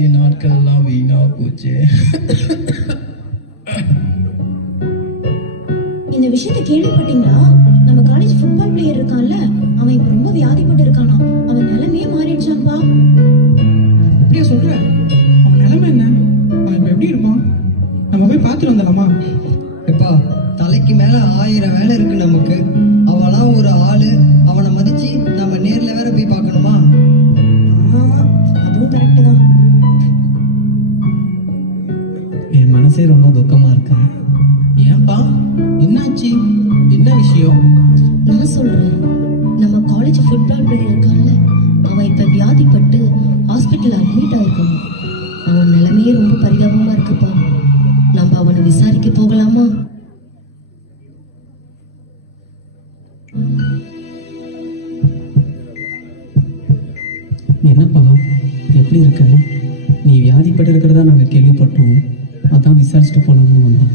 என் நாட்கள்லாம் வீணா போச்சு. இந்த விஷயத்த கேள்விப்பட்டீங்களா? நம்ம காலேஜ் ஃபுட்பால் பிளேயர் இருக்கான்ல, அவன் இப்ப ரொம்ப வியாதிப்பட்டு இருக்கானா. அவன் நிலைமையே மாறிடுச்சாப்பா. அப்படியே சொல்ற? அவன் நிலைமை என்ன? அவன் இப்ப எப்படி இருப்பான்? நம்ம போய் பார்த்துட்டு வந்துடலாமா? எப்பா, தலைக்கு மேல 1000 வேலை இருக்கு நமக்கு. அவெல்லாம் ஒரு ஆளு, அவனை மதிச்சு நம்ம நேர்ல வேற போய் பார்க்கணுமா? ஆமா, அதுவும் கரெக்ட் தான். என் மனசே ரொம்ப துக்கமா இருக்கு. ஏன்பா, என்னாச்சு? என்ன விஷயம்? நான் சொல்றேன், நம்ம காலேஜ் ஃபுட்பால் பிளேயர் இருக்கான்ல, அவன் இப்ப வியாதிப்பட்டு ஹாஸ்பிட்டல் அட்மிட் ஆயிருக்கான். அவன் நிலைமையே ரொம்ப பரிதாபமா இருக்குப்பா. நம்ம அவனை விசாரிக்க போகலாமா? என்னப்பா எப்படி இருக்க? நீ வியாதிப்பட்டு இருக்கிறதா நாங்கள் கேள்விப்பட்டோம். அதான் விசாரிச்சுட்டு போகலாம்னு வந்தோம்.